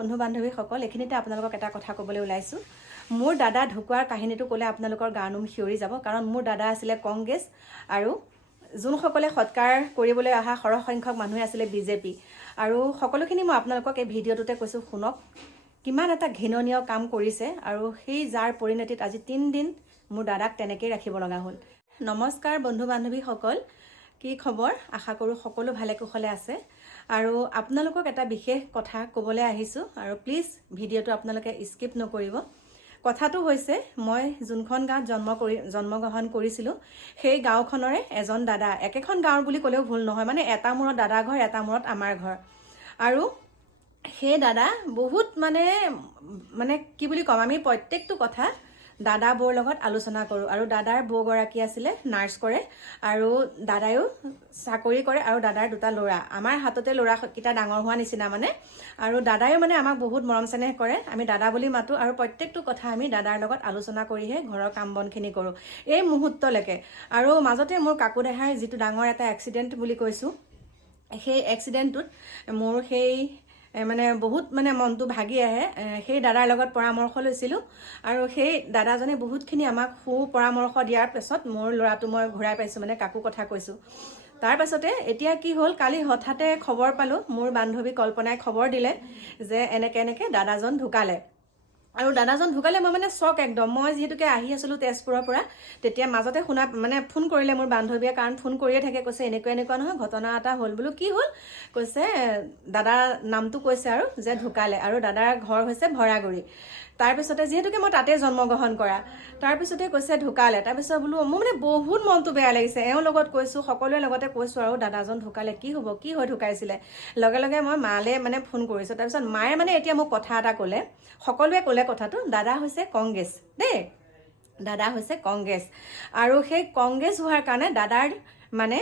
বন্ধু বান্ধৱীসকল এইখিনিতে আপোনালোকক এটা কথা ক'বলৈ ওলাইছোঁ মোৰ দাদা ঢুকুৱাৰ কাহিনীটো ক'লে আপোনালোকৰ গানুম শিয়ৰি যাব কাৰণ মোৰ দাদা আছিলে কংগ্ৰেছ আৰু যোনসকলে সৎকাৰ কৰিবলৈ অহা সৰহ সংখ্যক মানুহে আছিলে বিজেপি আৰু সকলোখিনি মই আপোনালোকক এই ভিডিঅ'টোতে কৈছোঁ শুনক কিমান এটা ঘৃণনীয় কাম কৰিছে আৰু সেই যাৰ পৰিণতিত আজি 3 দিন মোৰ দাদাক তেনেকৈ ৰাখিব লগা হ'ল নমস্কাৰ বন্ধু বান্ধৱীসকল কি খবৰ আশা কৰোঁ সকলো ভালে কুশলে আছে আৰু আপোনালোকক এটা বিশেষ কথা ক'বলৈ আহিছোঁ আৰু প্লিজ ভিডিঅ'টো আপোনালোকে স্কিপ নকৰিব কথাটো হৈছে মই যোনখন গাঁৱত জন্মগ্ৰহণ কৰিছিলোঁ সেই গাঁওখনৰে এজন দাদা একেখন গাঁৱৰ বুলি ক'লেও ভুল নহয় মানে এটা মূৰত দাদা ঘৰ এটা মূৰত আমাৰ ঘৰ আৰু সেই দাদা বহুত মানে কি বুলি ক'ম আমি প্ৰত্যেকটো কথা দাদা বৌৰ লগত আলোচনা কৰোঁ আৰু দাদাৰ বৌগৰাকী আছিলে নাৰ্ছ কৰে আৰু দাদায়ো চাকৰি কৰে আৰু দাদাৰ দুটা ল'ৰা আমাৰ হাততে ল'ৰাকেইটা ডাঙৰ হোৱা নিচিনা মানে আৰু দাদায়ো মানে আমাক বহুত মৰম চেনেহ কৰে আমি দাদা বুলি মাতোঁ আৰু প্ৰত্যেকটো কথা আমি দাদাৰ লগত আলোচনা কৰিহে ঘৰৰ কাম বনখিনি কৰোঁ এই মুহূৰ্তলৈকে আৰু মাজতে মোৰ কাকু দেহাৰ যিটো ডাঙৰ এটা এক্সিডেণ্ট বুলি কৈছোঁ সেই এক্সিডেণ্টটোত মোৰ সেই মানে বহুত মানে মনটো ভাগি আহে সেই দাদাৰ লগত পৰামৰ্শ লৈছিলোঁ আৰু সেই দাদাজনে বহুতখিনি আমাক সু পৰামৰ্শ দিয়াৰ পিছত মোৰ ল'ৰাটো মই ঘূৰাই পাইছোঁ মানে কাকু কথা কৈছোঁ তাৰ পাছতে এতিয়া কি হ'ল কালি হঠাতে খবৰ পালোঁ মোৰ বান্ধৱী কল্পনাই খবৰ দিলে যে এনেকৈ দাদাজন ঢুকালে আৰু দাদাজন ঢুকালে মই মানে চক একদম মই যিহেতুকে আহি আছিলোঁ তেজপুৰৰ পৰা তেতিয়া মাজতে শুনা মানে ফোন কৰিলে মোৰ বান্ধৱীয়ে কাৰণ ফোন কৰিয়ে থাকে কৈছে এনেকুৱা নহয় ঘটনা এটা হ'ল বোলো কি হ'ল কৈছে দাদাৰ নামটো কৈছে আৰু যে ঢুকালে আৰু দাদাৰ ঘৰ হৈছে ভৰাগুৰি তাৰপিছতে যিহেতুকে মই তাতে জন্মগ্ৰহণ কৰা তাৰপিছতে কৈছে ঢুকালে তাৰপিছত বোলো মোৰ মানে বহুত মনটো বেয়া লাগিছে এওঁৰ লগত কৈছোঁ সকলোৰে লগতে কৈছোঁ আৰু দাদাজন ঢুকালে কি হ'ব কি হৈ ঢুকাইছিলে লগে লগে মই মালে মানে ফোন কৰিছোঁ তাৰপিছত মায়ে মানে এতিয়া মোক কথা এটা ক'লে সকলোৱে ক'লে কথাটো দাদা হৈছে কংগ্ৰেছ দেই দাদা হৈছে কংগ্ৰেছ আৰু সেই কংগ্ৰেছ হোৱাৰ কাৰণে দাদাৰ মানে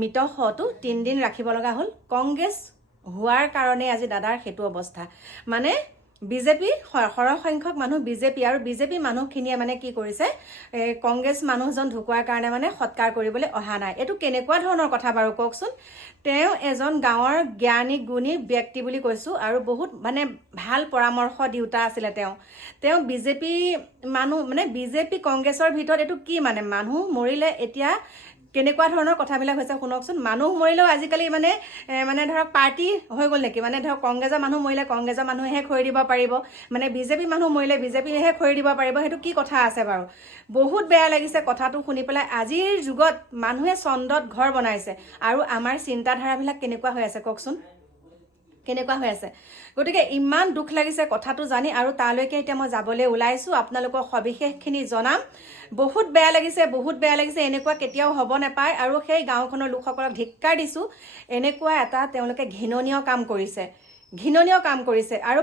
মৃতশটো 3 দিন ৰাখিব লগা হ'ল কংগ্ৰেছ হোৱাৰ কাৰণে আজি দাদাৰ সেইটো অৱস্থা মানে বিজেপি সৰহ সংখ্যক মানুহ বিজেপি আৰু বিজেপি মানুহখিনিয়ে মানে কি কৰিছে কংগ্ৰেছ মানুহজন ঢুকুৱাৰ কাৰণে মানে সৎকাৰ কৰিবলৈ অহা নাই এইটো কেনেকুৱা ধৰণৰ কথা বাৰু কওকচোন তেওঁ এজন গাঁৱৰ জ্ঞানী গুণী ব্যক্তি বুলি কৈছোঁ আৰু বহুত মানে ভাল পৰামৰ্শ দিওঁতা আছিলে তেওঁ বিজেপি মানুহ মানে বিজেপি কংগ্ৰেছৰ ভিতৰত এইটো কি মানে মানুহ মৰিলে এতিয়া কেনেকুৱা ধৰণৰ কথাবিলাক হৈছে শুনকচোন মানুহ মৰিলেও আজিকালি মানে ধৰক পাৰ্টি হৈ গ'ল নেকি মানে ধৰক কংগ্ৰেছৰ মানুহ মৰিলে কংগ্ৰেছৰ মানুহেহে খৰি দিব পাৰিব মানে বিজেপি মানুহ মৰিলে বিজেপিহে খৰি দিব পাৰিব সেইটো কি কথা আছে বাৰু বহুত বেয়া লাগিছে কথাটো শুনি পেলাই আজিৰ যুগত মানুহে চন্দত ঘৰ বনাইছে আৰু আমাৰ চিন্তাধাৰাবিলাক কেনেকুৱা হৈ আছে কওকচোন কেনেকুৱা হৈ আছে গতিকে ইমান দুখ লাগিছে কথাটো জানি আৰু তালৈকে এতিয়া মই যাবলৈ ওলাইছোঁ আপোনালোকক সবিশেষখিনি জনাম বহুত বেয়া লাগিছে এনেকুৱা কেতিয়াও হ'ব নাপায় আৰু সেই গাঁওখনৰ লোকসকলক ধিক্কাৰ দিছোঁ এনেকুৱা এটা তেওঁলোকে ঘৃণনীয় কাম কৰিছে আৰু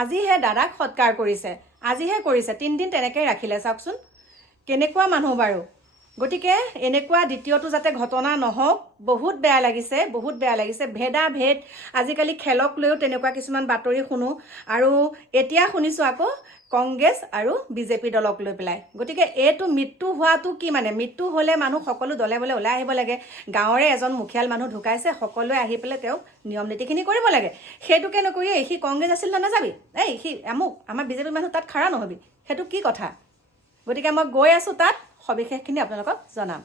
আজিহে দাদাক সৎকাৰ কৰিছে 3 দিন তেনেকৈ ৰাখিলে চাওকচোন কেনেকুৱা মানুহ বাৰু গতিকে এনেকুৱা দ্বিতীয়টো যাতে ঘটনা নহওক বহুত বেয়া লাগিছে ভেদাভেদ আজিকালি খেলক লৈও তেনেকুৱা কিছুমান বাতৰি শুনো আৰু এতিয়া শুনিছোঁ আকৌ কংগ্ৰেছ আৰু বিজেপি দলক লৈ পেলাই গতিকে এইটো মৃত্যু হোৱাটো কি মানে মৃত্যু হ'লে মানুহ সকলো দলে বলে ওলাই আহিব লাগে গাঁৱৰে এজন মুখিয়াল মানুহ ঢুকাইছে সকলোৱে আহি পেলাই তেওঁ নিয়ম নীতিখিনি কৰিব লাগে সেইটোকে নকৰি সি কংগ্ৰেছ আছিল নাযাবি সি আমাৰ বিজেপি মানুহ তাত খাৰা নহবি সেইটো কি কথা গতিকে মই গৈ আছোঁ তাত সবিশেষখিনি আপোনালোকক জনাম